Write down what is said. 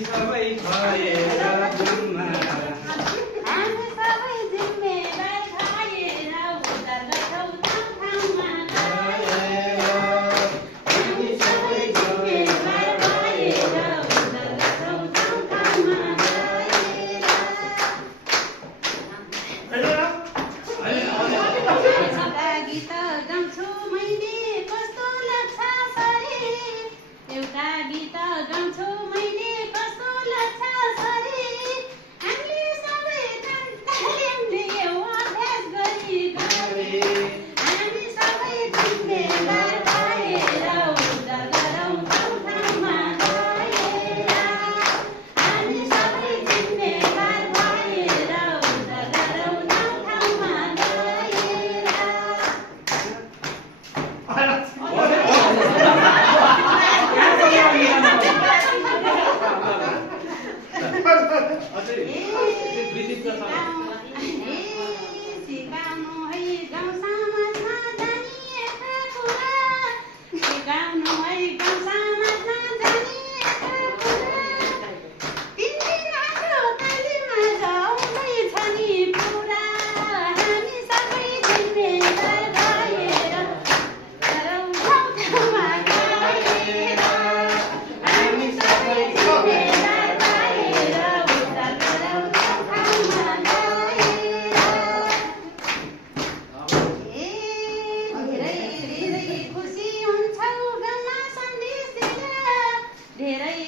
सबै भएर जम्मा हामी सबै जिम्मेदार भएर उद्धार गर्छौँ ठाउँमा गएर। हामी सबै जिम्मेदार भएर उद्धार गर्छौँ ठाउँमा गएर। एउटा गीत गाउँछु मैले कस्तो लाग्छ सरी, एउटा गीत गाउँछु मैले कस्तो लाग्छ सरी। हामीले सबै तालिमले यो अभ्यास गरी गरी हामी सबै जिम्मेदार भएर उद्धार गरौँ ठाउँमा गएर। हामी सबै जिम्मेदार भएर उद्धार गरौँ ठाउँमा गएर। सिकाउनु है गाउँ समाजमा जानिएका कुरा, सिकाउनु है गाउँ समाजमा जानिएका कुरा। तिन दिनको तालिममा जाउँदैछ नि पुरा। हामी सबै जिम्मेदार भएर गरौँ ठाउँमा गएर। हामी सबै जिम्मेदार भएर उद्धार गरौँ ठाउँमा गएर। धेरै धेरै खुसी हुन्छौ गाउँमा सन्देश दिँदा, धेरै